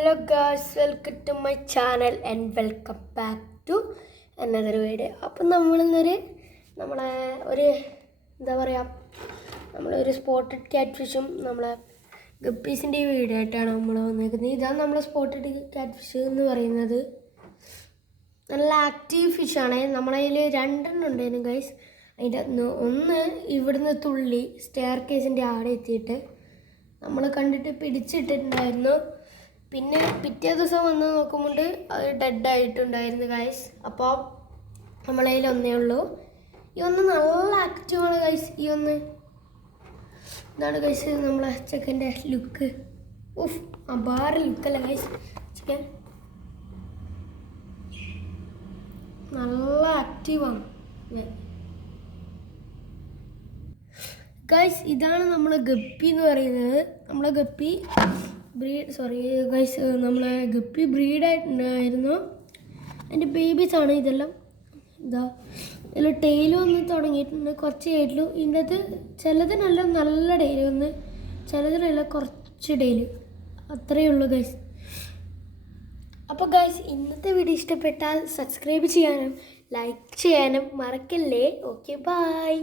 Hello guys, welcome to my channel and welcome back to another video. അപ്പോൾ നമ്മളൊരു എന്താ പറയുക, നമ്മളൊരു സ്പോട്ടഡ് ക്യാറ്റ് ഫിഷും നമ്മളെ ഗപ്പീസിൻ്റെ വീഡിയോ ആയിട്ടാണ് നമ്മൾ വന്നിരിക്കുന്നത്. ഇതാണ് നമ്മളെ സ്പോട്ടഡ് ക്യാറ്റ് ഫിഷ് എന്ന് പറയുന്നത്. നല്ല ആക്റ്റീവ് ഫിഷാണ്. നമ്മളതിൽ രണ്ടെണ്ണം ഉണ്ടായിരുന്നു ഗൈസ്. അതിൻ്റെ ഒന്ന് ഇവിടുന്ന് തുള്ളി സ്റ്റെയർ കേസിൻ്റെ ആടെ എത്തിയിട്ട് നമ്മൾ കണ്ടിട്ട് പിടിച്ചിട്ടുണ്ടായിരുന്നു. പിന്നെ പിറ്റേ ദിവസം വന്ന് നോക്കുമ്പോൾ അത് ഡെഡായിട്ടുണ്ടായിരുന്നു ഗൈസ്. അപ്പോൾ നമ്മളതിൽ ഒന്നേ ഉള്ളൂ. ഈ ഒന്ന് നല്ല ആക്റ്റീവാണ് ഗൈസ്. ഈ ഒന്ന് ഇതാണ് ഗൈസ് നമ്മളെ ചിക്കൻ്റെ ലുക്ക്. ഉഫ്, അപാര ലുക്കല്ല ഗൈസ്. ചിക്കൻ നല്ല ആക്റ്റീവാണ് ഗൈസ്. ഇതാണ് നമ്മളെ ഗപ്പി എന്ന് പറയുന്നത്. നമ്മളെ ഗപ്പി നമ്മളെ ഗപ്പി ബ്രീഡായിട്ടുണ്ടായിരുന്നു. അതിൻ്റെ ബേബീസാണ് ഇതെല്ലാം. ഇതിൽ ടെയിൽ വന്ന് തുടങ്ങിയിട്ടുണ്ട്. കുറച്ച് ആയിട്ടുള്ളൂ. ഇതിൻ്റെ അത് ചിലത് നല്ല ഡെയിലി വന്ന്, ചിലതിനല്ല കുറച്ച് ഡെയിലി, അത്രയേ ഉള്ളൂ ഗൈസ്. അപ്പോൾ ഗൈസ്, ഇന്നത്തെ വീഡിയോ ഇഷ്ടപ്പെട്ടാൽ സബ്സ്ക്രൈബ് ചെയ്യാനും ലൈക്ക് ചെയ്യാനും മറക്കല്ലേ. Okay, by.